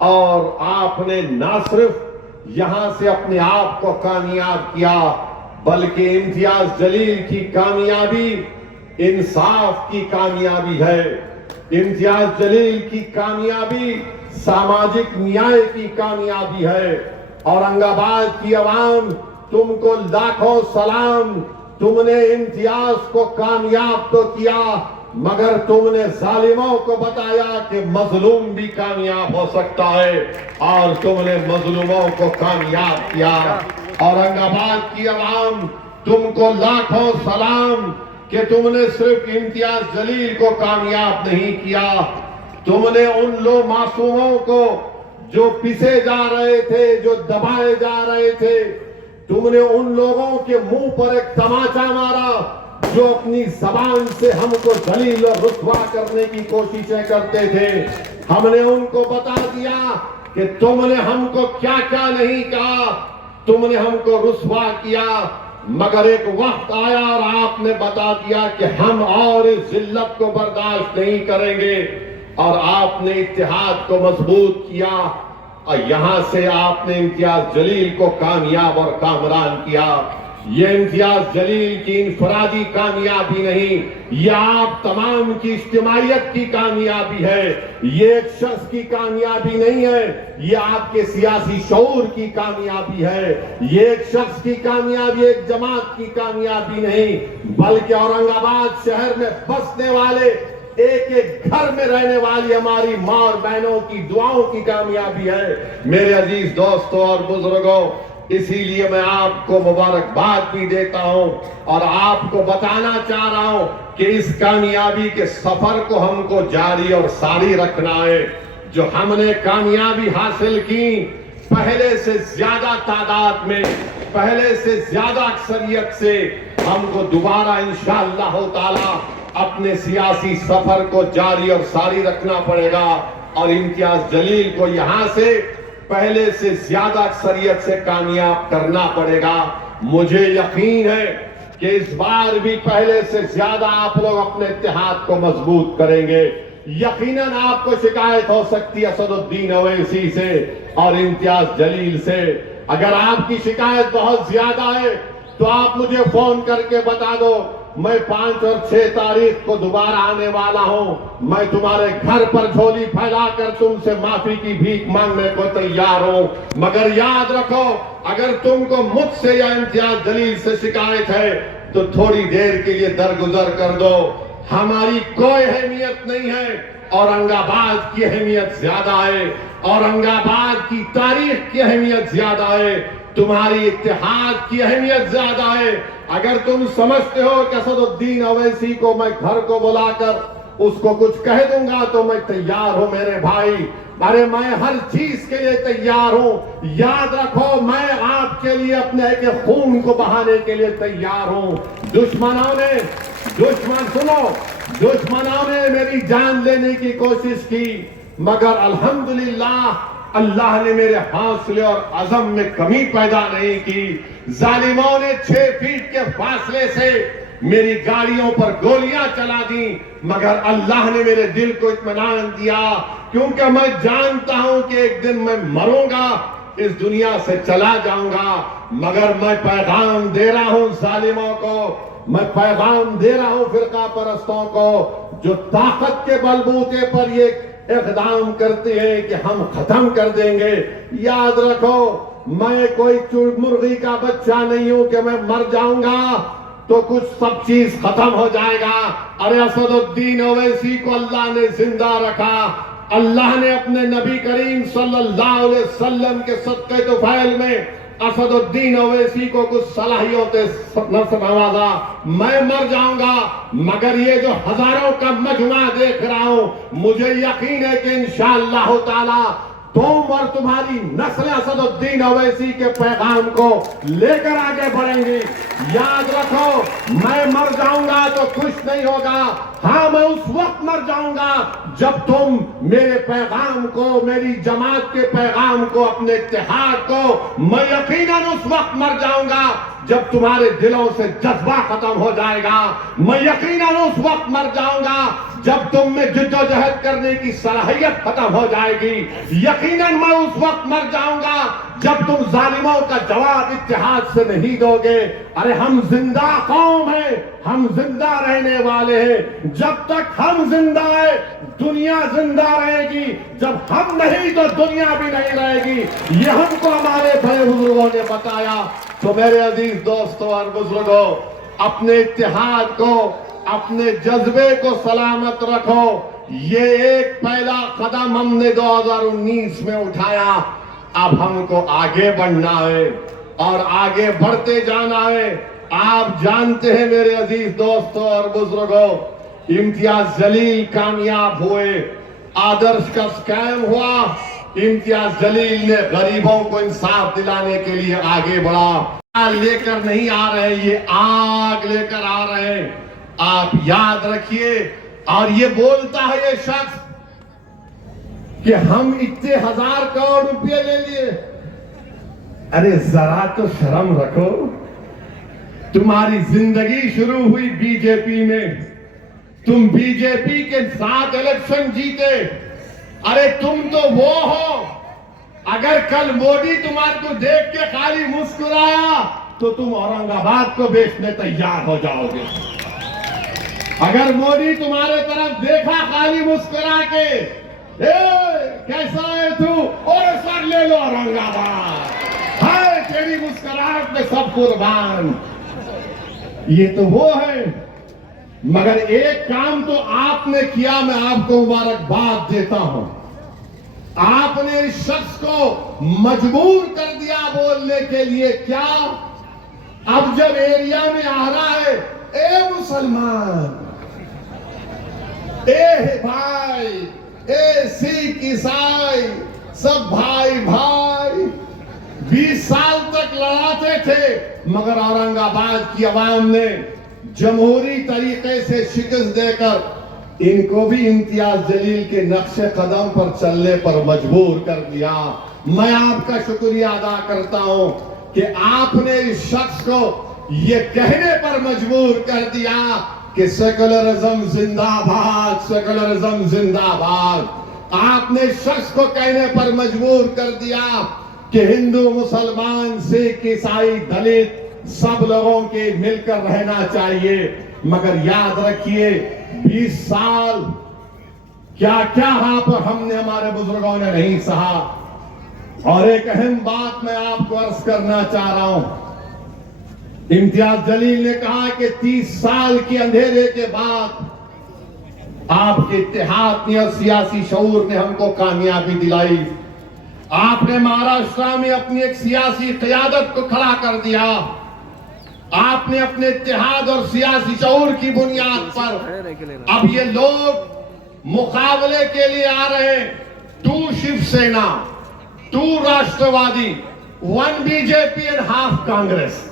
اور آپ نے نہ صرف یہاں سے اپنے آپ کو کامیاب کیا بلکہ امتیاز جلیل کی کامیابی انصاف کی کامیابی ہے. امتیاز جلیل کی کامیابی سماجک نیائے کی کامیابی ہے. اورنگ آباد کی عوام تم کو لاکھوں سلام. تم نے امتیاز کو کامیاب تو کیا مگر تم نے ظالموں کو بتایا کہ مظلوم بھی کامیاب ہو سکتا ہے اور تم نے مظلوموں کو کامیاب کیا. اورنگ آباد کی عوام تم کو لاکھوں سلام کہ تم نے صرف امتیاز جلیل کو کامیاب نہیں کیا, تم نے ان لوگ معصوموں کو جو پسے جا رہے تھے, جو دبائے جا رہے تھے, تم نے ان لوگوں کے منہ پر ایک تماچا مارا جو اپنی زبان سے ہم کو ذلیل اور رسوا کرنے کی کوششیں کرتے تھے. ہم نے ان کو بتا دیا کہ تم نے ہم کو کیا کیا نہیں کہا, تم نے ہم کو رسوا کیا, مگر ایک وقت آیا اور آپ نے بتا دیا کہ ہم اور اس ذلت کو برداشت نہیں کریں گے, اور آپ نے اتحاد کو مضبوط کیا اور یہاں سے آپ نے امتیاز جلیل کو کامیاب اور کامران کیا. یہ امتیاز جلیل کی انفرادی کامیابی نہیں, یہ آپ تمام کی اجتماعیت کی کامیابی ہے. یہ ایک شخص کی کامیابی نہیں ہے, یہ آپ کے سیاسی شعور کی کامیابی ہے. یہ ایک شخص کی کامیابی, ایک جماعت کی کامیابی نہیں, بلکہ اورنگ آباد شہر میں بسنے والے ایک ایک گھر میں رہنے والی ہماری ماں اور بہنوں کی دعاؤں کی کامیابی ہے. میرے عزیز دوستوں اور بزرگوں, اسی لیے میں آپ کو مبارکباد بھی دیتا ہوں اور آپ کو بتانا چاہ رہا ہوں کہ اس کامیابی کے سفر کو ہم کو جاری اور ساری رکھنا ہے. جو ہم نے کامیابی حاصل کی, پہلے سے زیادہ تعداد میں, پہلے سے زیادہ اکثریت سے, ہم کو دوبارہ انشاءاللہ تعالی اپنے سیاسی سفر کو جاری اور ساری رکھنا پڑے گا اور امتیاز جلیل کو یہاں سے پہلے سے زیادہ اکثریت سے کامیاب کرنا پڑے گا. مجھے یقین ہے کہ اس بار بھی پہلے سے زیادہ آپ لوگ اپنے اتحاد کو مضبوط کریں گے. یقیناً آپ کو شکایت ہو سکتی ہے اسد الدین اویسی سے اور امتیاز جلیل سے. اگر آپ کی شکایت بہت زیادہ ہے تو آپ مجھے فون کر کے بتا دو, میں 5 اور 6 تاریخ کو دوبارہ آنے والا ہوں. میں تمہارے گھر پر جھولی پھیلا کر تم سے معافی کی بھیک مانگنے کو تیار ہوں. مگر یاد رکھو, اگر تم کو مجھ سے یا امتیاز جلیل سے شکایت ہے تو تھوڑی دیر کے لیے درگزر کر دو. ہماری کوئی اہمیت نہیں ہے, اورنگ آباد کی اہمیت زیادہ ہے, اورنگ آباد کی تاریخ کی اہمیت زیادہ ہے, تمہاری اتحاد کی اہمیت زیادہ ہے. اگر تم سمجھتے ہو کہ اسد الدین اویسی کو میں گھر کو بلا کر اس کو کچھ کہہ دوں گا تو میں تیار ہوں میرے بھائی, ارے میں ہر چیز کے لیے تیار ہوں. یاد رکھو, میں آپ کے لیے اپنے ایک خون کو بہانے کے لیے تیار ہوں. دشمنوں نے میری جان لینے کی کوشش کی, مگر الحمدللہ اللہ نے میرے حوصلے اور عزم میں کمی پیدا نہیں کی. ظالموں نے 6 فیٹ کے فاصلے سے میری گاڑیوں پر گولیاں چلا دی, مگر اللہ نے میرے دل کو اطمینان دیا, کیونکہ میں جانتا ہوں کہ ایک دن میں مروں گا, اس دنیا سے چلا جاؤں گا. مگر میں پیغام دے رہا ہوں ظالموں کو, میں پیغام دے رہا ہوں فرقہ پرستوں کو جو طاقت کے بلبوتے پر یہ اقدام کرتے ہیں کہ ہم ختم کر دیں گے. یاد رکھو, میں کوئی مرغی کا بچہ نہیں ہوں کہ میں مر جاؤں گا تو کچھ سب چیز ختم ہو جائے گا. ارے اسد الدین اویسی کو اللہ نے زندہ رکھا, اللہ نے اپنے نبی کریم صلی اللہ علیہ وسلم کے صدقے طفیل میں اسد الدین اویسی کو کچھ صلاحیتیں نوازا. میں مر جاؤں گا, مگر یہ جو ہزاروں کا مجمع دیکھ رہا ہوں, مجھے یقین ہے کہ انشاءاللہ تعالی تم اور تمہاری نسل اسد الدین اویسی کے پیغام کو لے کر آگے بڑھیں گی. یاد رکھو, میں مر جاؤں گا تو خوش نہیں ہوگا, ہاں میں اس وقت مر جاؤں گا جب تم میرے پیغام کو, میری جماعت کے پیغام کو, اپنے اتحاد کو, میں یقیناً اس وقت مر جاؤں گا جب تمہارے دلوں سے جذبہ ختم ہو جائے گا. میں یقیناً اس وقت مر جاؤں گا جب تم میں جدوجہد کرنے کی صلاحیت ختم ہو جائے گی، یقیناً میں اس وقت مر جاؤں گا جب تم ظالموں کا جواب اتحاد سے نہیں دو گے۔ ارے ہم زندہ قوم ہیں، ہم زندہ رہنے والے ہیں، جب تک ہم زندہ ہیں دنیا زندہ رہے گی، جب ہم نہیں تو دنیا بھی نہیں رہے گی، یہ ہم کو ہمارے بڑے بزرگوں نے بتایا۔ تو میرے عزیز دوستوں اور بزرگوں، اپنے اتحاد کو، اپنے جذبے کو سلامت رکھو۔ یہ ایک پہلا قدم ہم نے 2019 میں اٹھایا، اب ہم کو آگے بڑھنا ہے اور آگے بڑھتے جانا ہے۔ آپ جانتے ہیں میرے عزیز دوستوں اور بزرگوں، امتیاز جلیل کامیاب ہوئے، آدرش کا سکیم ہوا، امتیاز جلیل نے غریبوں کو انصاف دلانے کے لیے آگے بڑھا۔ لے کر نہیں آ رہے، یہ آگ لے کر آ رہے ہیں، آپ یاد رکھیے۔ اور یہ بولتا ہے یہ شخص کہ ہم اتنے 1000 کروڑ روپے لے لیے۔ ارے ذرا تو شرم رکھو، تمہاری زندگی شروع ہوئی بی جے پی میں، تم بی جے پی کے ساتھ الیکشن جیتے۔ ارے تم تو وہ ہو، اگر کل مودی تمہارے کو دیکھ کے خالی مسکرایا تو تم اورنگ آباد کو بیچنے تیار ہو جاؤ گے۔ اگر مودی تمہارے طرف دیکھا خالی مسکرا کے، کیسا ہے تو، اور سر لے لو اورنگ آباد، ہائے تیری مسکراہٹ میں سب قربان۔ یہ تو وہ ہے، مگر ایک کام تو آپ نے کیا، میں آپ کو مبارکباد دیتا ہوں۔ آپ نے اس شخص کو مجبور کر دیا بولنے کے لیے۔ کیا؟ اب جب ایریا میں آ رہا ہے، اے مسلمان، اے بھائی، اے سکھ عیسائی، سب بھائی بھائی، 20 سال تک لڑاتے تھے، مگر اورنگ آباد کی عوام نے جمہوری طریقے سے شکست دے کر ان کو بھی امتیاز جلیل کے نقش قدم پر چلنے پر مجبور کر دیا۔ میں آپ کا شکریہ ادا کرتا ہوں کہ آپ نے اس شخص کو یہ کہنے پر مجبور کر دیا کہ سیکولرزم زندہ باد، سیکولرزم زندہ باد۔ آپ نے اس شخص کو کہنے پر مجبور کر دیا کہ ہندو، مسلمان، سکھ، عیسائی، دلت سب لوگوں کے مل کر رہنا چاہیے۔ مگر یاد رکھیے 20 سال کیا ہم نے، ہمارے بزرگوں نے نہیں سہا۔ اور ایک اہم بات میں آپ کو عرض کرنا چاہ رہا ہوں، امتیاز جلیل نے کہا کہ 30 سال کے اندھیرے کے بعد آپ کے اتحاد نے اور سیاسی شعور نے ہم کو کامیابی دلائی۔ آپ نے مہاراشٹر میں اپنی ایک سیاسی قیادت کو کھڑا کر دیا۔ آپ نے اپنے اتحاد اور سیاسی شعور کی بنیاد پر اب یہ لوگ مقابلے کے لیے آ رہے ہیں، 2 Shiv Sena, 2 راشٹروادی، 1 B J P and half Congress.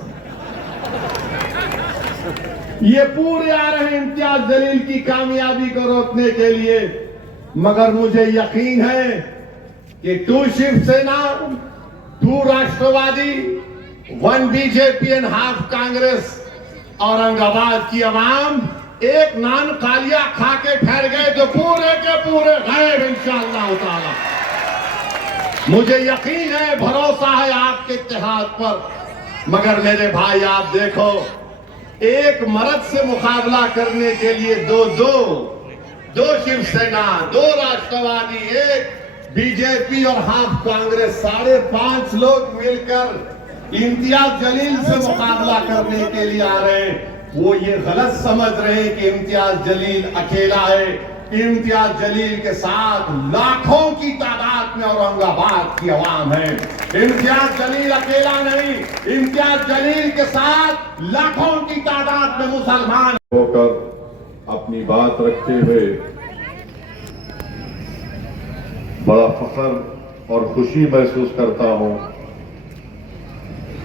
یہ پورے آ رہے ہیں امتیاز جلیل کی کامیابی کو روکنے کے لیے۔ مگر مجھے یقین ہے کہ 2 Shiv Sena, 2 راشٹروادی، 1 B J P and half Congress, Aurang آباد کی عوام ایک نان قالیہ کھا کے ٹھہر گئے تو پورے کے پورے غائب انشاءاللہ تعالی۔ مجھے یقین ہے، بھروسہ ہے آپ کے اتحاد پر۔ مگر میرے بھائی آپ دیکھو، ایک مرد سے مقابلہ کرنے کے لیے دو شیو سینا، 2 راشٹروادی، 1 بی جے پی اور ہاف کانگریس، 5.5 لوگ مل کر امتیاز جلیل سے مقابلہ کرنے کے لیے آ رہے ہیں۔ وہ یہ غلط سمجھ رہے ہیں کہ امتیاز جلیل اکیلا ہے۔ امتیاز جلیل کے ساتھ لاکھوں کی تعداد میں اورنگ آباد کی عوام ہے۔ امتیاز جلیل اکیلا نہیں، امتیاز جلیل کے ساتھ لاکھوں کی تعداد میں مسلمان ہو کر اپنی بات رکھتے ہوئے بڑا فخر اور خوشی محسوس کرتا ہوں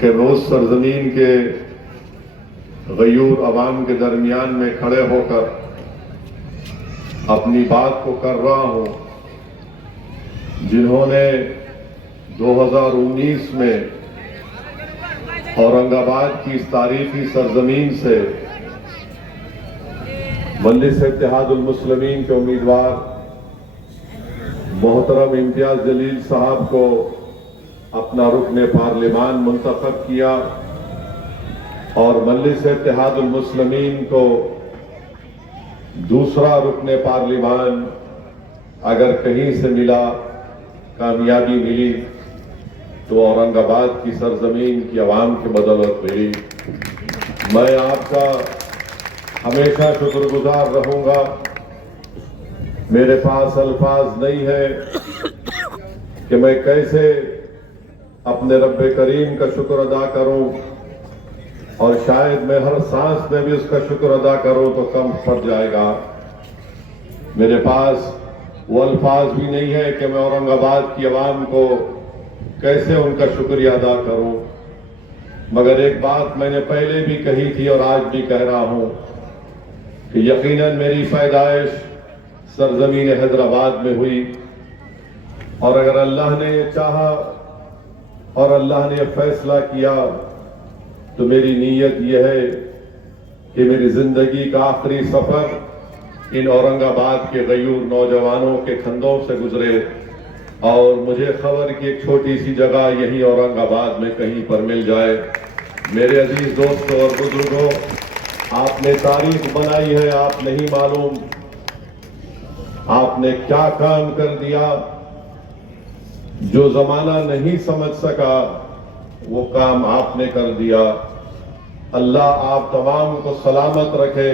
کہ روز سرزمین کے غیور عوام کے درمیان میں کھڑے ہو کر اپنی بات کو کر رہا ہوں، جنہوں نے 2019 میں اورنگ آباد کی اس تاریخی سرزمین سے مجلس اتحاد المسلمین کے امیدوار محترم امتیاز جلیل صاحب کو اپنا رکن پارلیمان منتخب کیا اور مجلس اتحاد المسلمین کو دوسرا رکن پارلیمان اگر کہیں سے ملا، کامیابی ملی تو اورنگ آباد کی سرزمین کی عوام کی بدولت ملی۔ میں آپ کا ہمیشہ شکر گزار رہوں گا۔ میرے پاس الفاظ نہیں ہے کہ میں کیسے اپنے رب کریم کا شکر ادا کروں، اور شاید میں ہر سانس میں بھی اس کا شکر ادا کروں تو کم پڑ جائے گا۔ میرے پاس وہ الفاظ بھی نہیں ہے کہ میں اورنگ آباد کی عوام کو کیسے ان کا شکریہ ادا کروں، مگر ایک بات میں نے پہلے بھی کہی تھی اور آج بھی کہہ رہا ہوں کہ یقیناً میری پیدائش سرزمین حیدرآباد میں ہوئی، اور اگر اللہ نے یہ چاہا اور اللہ نے یہ فیصلہ کیا تو میری نیت یہ ہے کہ میری زندگی کا آخری سفر ان اورنگ آباد کے غیور نوجوانوں کے کندھوں سے گزرے، اور مجھے خبر کی ایک چھوٹی سی جگہ یہی اورنگ آباد میں کہیں پر مل جائے۔ میرے عزیز دوستوں اور بزرگوں، آپ نے تاریخ بنائی ہے، آپ نہیں معلوم آپ نے کیا کام کر دیا۔ جو زمانہ نہیں سمجھ سکا وہ کام آپ نے کر دیا۔ اللہ آپ تمام کو سلامت رکھے،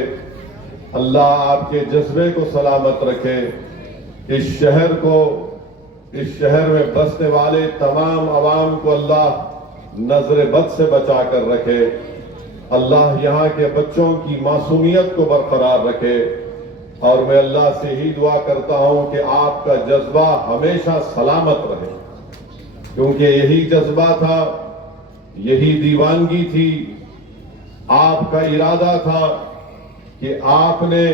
اللہ آپ کے جذبے کو سلامت رکھے، اس شہر میں بسنے والے تمام عوام کو اللہ نظر بد سے بچا کر رکھے، اللہ یہاں کے بچوں کی معصومیت کو برقرار رکھے، اور میں اللہ سے ہی دعا کرتا ہوں کہ آپ کا جذبہ ہمیشہ سلامت رہے، کیونکہ یہی جذبہ تھا، یہی دیوانگی تھی، آپ کا ارادہ تھا کہ آپ نے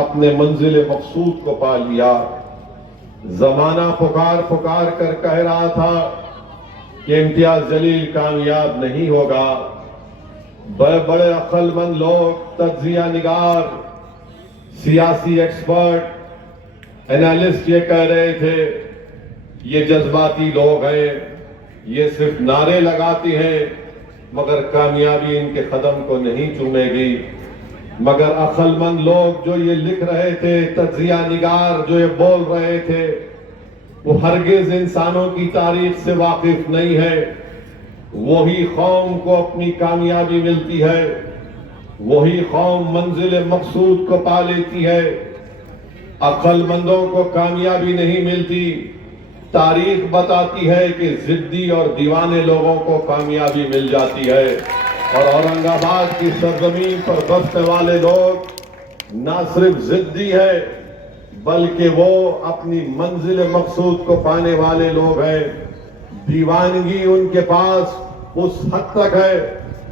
اپنے منزل مقصود کو پا لیا۔ زمانہ پکار کر کہہ رہا تھا کہ امتیاز جلیل کامیاب نہیں ہوگا، بڑے بڑے عقل مند لوگ، تجزیہ نگار، سیاسی ایکسپرٹ، انالسٹ یہ کہہ رہے تھے یہ جذباتی لوگ ہیں، یہ صرف نعرے لگاتے ہیں مگر کامیابی ان کے قدم کو نہیں چومے گی۔ مگر عقل مند لوگ جو یہ لکھ رہے تھے، تجزیہ نگار جو یہ بول رہے تھے، وہ ہرگز انسانوں کی تاریخ سے واقف نہیں ہے۔ وہی قوم کو اپنی کامیابی ملتی ہے، وہی قوم منزل مقصود کو پا لیتی ہے، عقل مندوں کو کامیابی نہیں ملتی۔ تاریخ بتاتی ہے کہ ضدی اور دیوانے لوگوں کو کامیابی مل جاتی ہے، اور اورنگ آباد کی سرزمین پر بسنے والے لوگ نہ صرف ضدی ہے بلکہ وہ اپنی منزل مقصود کو پانے والے لوگ ہیں۔ دیوانگی ان کے پاس اس حد تک ہے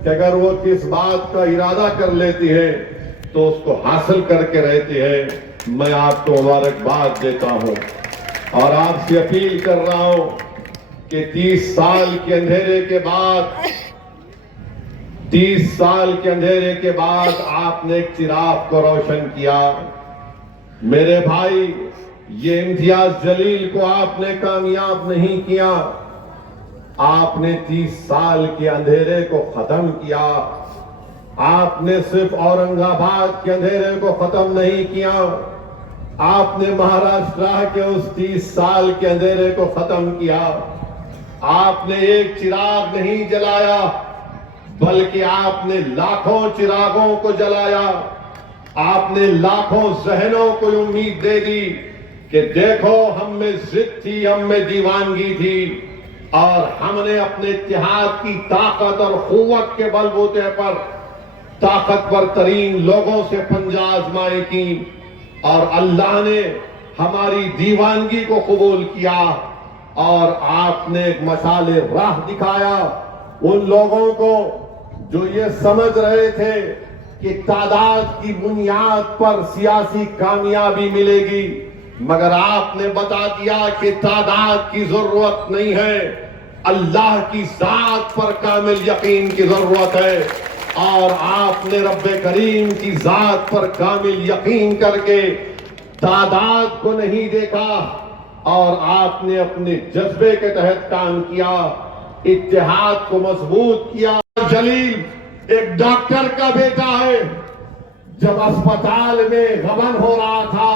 کہ اگر وہ کس بات کا ارادہ کر لیتی ہیں تو اس کو حاصل کر کے رہتے ہیں۔ میں آپ کو مبارکباد دیتا ہوں اور آپ سے اپیل کر رہا ہوں کہ 30 سال کے اندھیرے کے بعد آپ نے ایک چراغ کو روشن کیا۔ میرے بھائی، یہ امتیاز جلیل کو آپ نے کامیاب نہیں کیا، آپ نے 30 سال کے اندھیرے کو ختم کیا۔ آپ نے صرف اورنگ آباد کے اندھیرے کو ختم نہیں کیا، آپ نے مہاراشٹر کے اس 30 سال کے اندھیرے کو ختم کیا۔ آپ نے ایک چراغ نہیں جلایا بلکہ آپ نے لاکھوں چراغوں کو جلایا۔ آپ نے لاکھوں ذہنوں کو امید دے دی کہ دیکھو، ہم میں ضد تھی، ہم میں دیوانگی تھی، اور ہم نے اپنے اتحاد کی طاقت اور قوت کے بل بوتے پر طاقتور ترین لوگوں سے پنجہ آزمائیں کی، اور اللہ نے ہماری دیوانگی کو قبول کیا، اور آپ نے ایک مشعل راہ دکھایا ان لوگوں کو جو یہ سمجھ رہے تھے کہ تعداد کی بنیاد پر سیاسی کامیابی ملے گی، مگر آپ نے بتا دیا کہ تعداد کی ضرورت نہیں ہے، اللہ کی ذات پر کامل یقین کی ضرورت ہے۔ اور آپ نے رب کریم کی ذات پر کامل یقین کر کے تعداد کو نہیں دیکھا اور آپ نے اپنے جذبے کے تحت کام کیا، اتحاد کو مضبوط کیا۔ جلیل ایک ڈاکٹر کا بیٹا ہے۔ جب اسپتال میں غبن ہو رہا تھا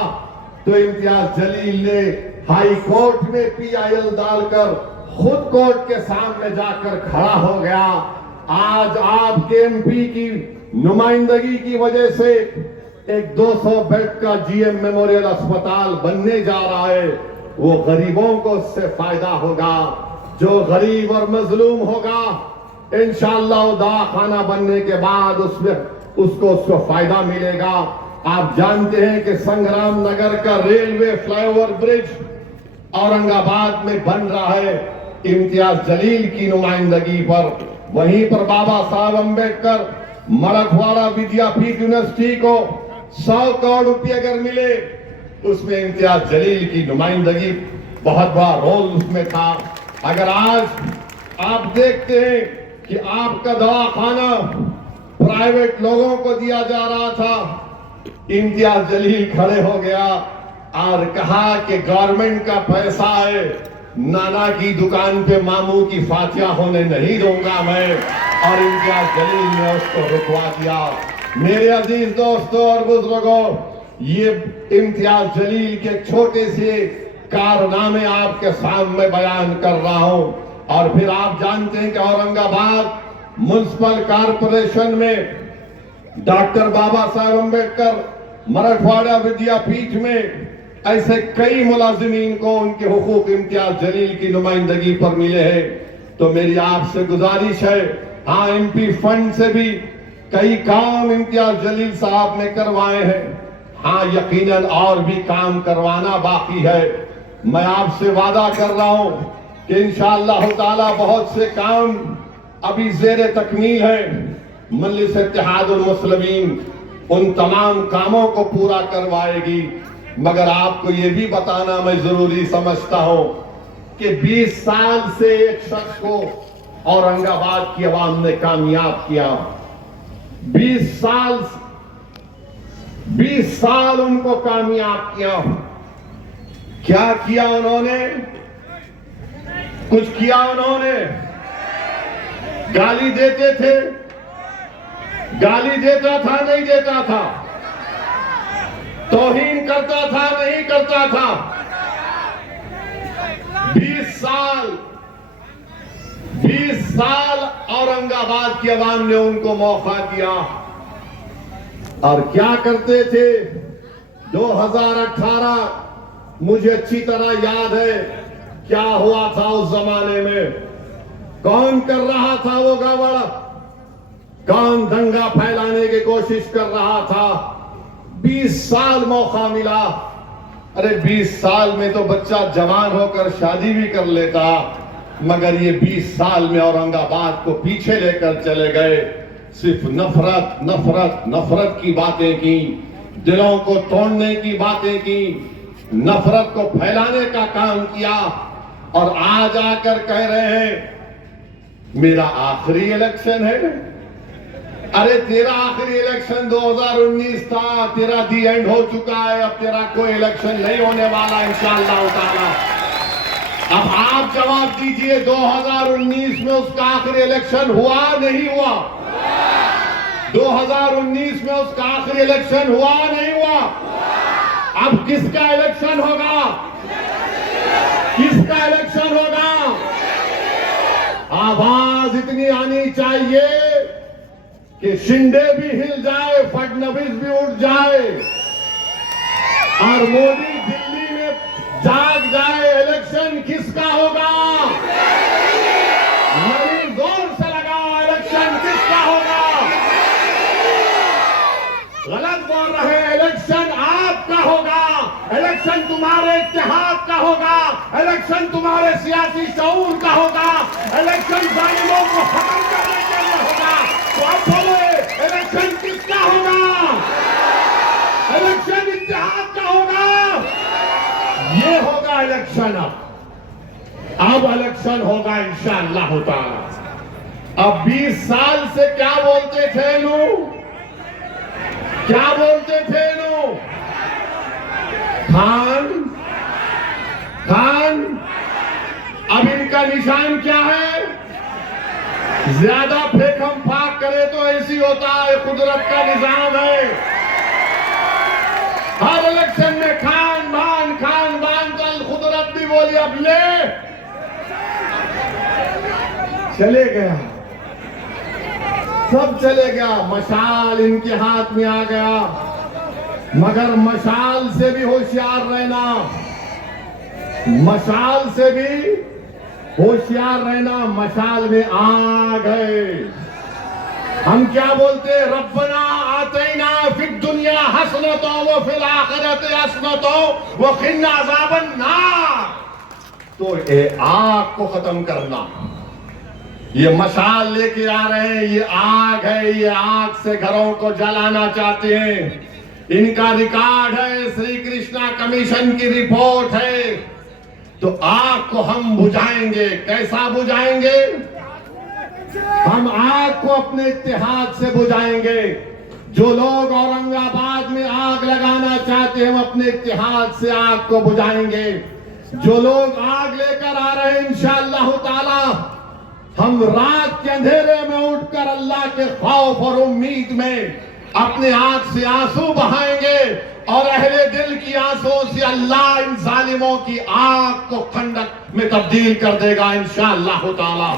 تو امتیاز جلیل نے ہائی کورٹ میں PIL ڈال کر خود کورٹ کے سامنے جا کر کھڑا ہو گیا۔ آج آپ کے MP کی نمائندگی کی وجہ سے ایک 200 بیڈ کا GM میموریل اسپتال بننے جا رہا ہے۔ وہ غریبوں کو اس سے فائدہ ہوگا، جو غریب اور مظلوم ہوگا انشاءاللہ دواخانہ بننے کے بعد اس کو فائدہ ملے گا۔ آپ جانتے ہیں کہ سنگرام نگر کا railway fly over bridge Aurang آباد میں بن رہا ہے امتیاز جلیل کی نمائندگی پر۔ وہیں پر بابا صاحب امبیڈکر مراٹھواڑہ ودیا پیٹھ یونیورسٹی کو 100 کروڑ روپے اگر ملے، اس میں امتیاز جلیل کی نمائندگی بہت بڑا رول اس میں تھا۔ اگر آج آپ دیکھتے ہیں کہ آپ کا دواخانہ پرائیویٹ لوگوں کو دیا جا رہا تھا، امتیاز جلیل کھڑے ہو گیا اور کہا کہ گورنمنٹ کا پیسہ ہے، نانا کی دکان پہ ماموں کی فاتحہ ہونے نہیں دوں گا میں، اور امتیاز جلیل نے اس کو رکوا دیا۔ میرے عزیز دوستوں اور بزرگوں، یہ امتیاز جلیل کے چھوٹے سے کارنامے آپ کے سامنے بیان کر رہا ہوں۔ اور پھر آپ جانتے ہیں کہ اورنگ آباد میونسپل کارپوریشن میں ڈاکٹر بابا صاحب امبیڈکر مراٹھواڑہ ودیا پیٹھ میں ایسے کئی ملازمین کو ان کے حقوق امتیاز جلیل کی نمائندگی پر ملے ہیں۔ تو میری آپ سے گزارش ہے، ہاں MP فنڈ سے بھی کئی کام امتیاز جلیل صاحب نے کروائے ہیں، ہاں یقیناً اور بھی کام کروانا باقی ہے۔ میں آپ سے وعدہ کر رہا ہوں کہ انشاءاللہ تعالی بہت سے کام ابھی زیر تکمیل ہے۔ مجلس اتحاد المسلمین ان تمام کاموں کو پورا کروائے گی، مگر آپ کو یہ بھی بتانا میں ضروری سمجھتا ہوں کہ 20 سال سے ایک شخص کو اورنگ آباد کی عوام نے کامیاب کیا۔ 20 سال ان کو کامیاب کیا۔ کیا کیا انہوں نے؟ کچھ کیا انہوں نے؟ گالی دیتے تھے؟ گالی دیتا تھا نہیں دیتا تھا؟ توہین کرتا تھا نہیں کرتا تھا؟ 20 سال اورنگ آباد کی عوام نے ان کو موقع دیا، اور کیا کرتے تھے؟ 2018 مجھے اچھی طرح یاد ہے کیا ہوا تھا اس زمانے میں، کون کر رہا تھا وہ گڑبڑ، کون دنگا پھیلانے کی کوشش کر رہا تھا۔ 20 سال موقع ملا۔ ارے 20 سال میں تو بچہ جوان ہو کر شادی بھی کر لیتا، مگر یہ 20 سال میں اورنگ آباد کو پیچھے لے کر چلے گئے۔ صرف نفرت نفرت نفرت کی باتیں کی، دلوں کو توڑنے کی باتیں کی، نفرت کو پھیلانے کا کام کیا، اور آج آ کر کہہ رہے ہیں میرا آخری الیکشن ہے۔ ارے تیرا آخری الیکشن 2019 تھا، تیرا دی اینڈ ہو چکا ہے، اب تیرا کوئی الیکشن نہیں ہونے والا انشاءاللہ تعالی۔ اب آپ جواب دیجئے 2019 میں اس کا آخری الیکشن ہوا نہیں ہوا؟ 2019 میں اس کا آخری الیکشن ہوا نہیں ہوا؟ اب کس کا الیکشن ہوگا؟ کس کا الیکشن ہوگا؟ آواز اتنی آنی چاہیے کہ شنڈے بھی ہل جائے، فڈنویس بھی اٹھ جائے، اور مودی دلی میں جاگ جائے۔ الیکشن کس کا ہوگا؟ نہیں، زور سے لگاؤ، الیکشن کس کا ہوگا؟ غلط بول رہے ہیں، الیکشن آپ کا ہوگا، الیکشن تمہارے اتحاد کا ہوگا، الیکشن تمہارے سیاسی شعور کا ہوگا، الیکشن ظالموں کو ختم کرنے کے لیے ہوگا۔ تو اب بولے الیکشن کس کا ہوگا؟ الیکشن اتحاد کا ہوگا۔ یہ ہوگا الیکشن، اب الیکشن ہوگا انشاءاللہ تعالی۔ اب 20 سال سے کیا بولتے تھے نو؟ کیا بولتے تھے نو؟ خان خان. اب ان کا نشان کیا ہے؟ زیادہ پھینک ہم پھاک کرے تو ایسی ہوتا ہے، قدرت کا نظام ہے. ہر الیکشن میں خان بان کل قدرت بھی بولی اب لے چلے گیا، سب چلے گیا. مشال ان کے ہاتھ میں آ گیا، مگر مشال سے بھی ہوشیار رہنا، مشال سے بھی ہوشیار رہنا. مشال میں آگ ہے. ہم کیا بولتے؟ ربنا آتینا فی الدنیا حسنۃ وفی الآخرۃ حسنۃ وقنا عذاب النار. تو اے آگ کو ختم کرنا. یہ مشال لے کے آ رہے ہیں، یہ آگ ہے، یہ آگ سے گھروں کو جلانا چاہتے ہیں. ان کا ریکارڈ ہے، سری کرشنا کمیشن کی رپورٹ ہے. تو آگ کو ہم بجھائیں گے. کیسا بجھائیں گے؟ ہم آگ کو اپنے اتحاد سے بجھائیں گے. جو لوگ اورنگ آباد میں آگ لگانا چاہتے ہیں ہم اپنے اتحاد سے آگ کو بجھائیں گے. جو لوگ آگ لے کر آ رہے ہیں انشاءاللہ تعالی ہم رات کے اندھیرے میں اٹھ کر اللہ کے خوف اور امید میں اپنے آنکھ سے آنسو بہائیں گے، اور اہل دل کی آنسوں سے اللہ ان ظالموں کی آگ کو خندق میں تبدیل کر دے گا انشاءاللہ تعالی.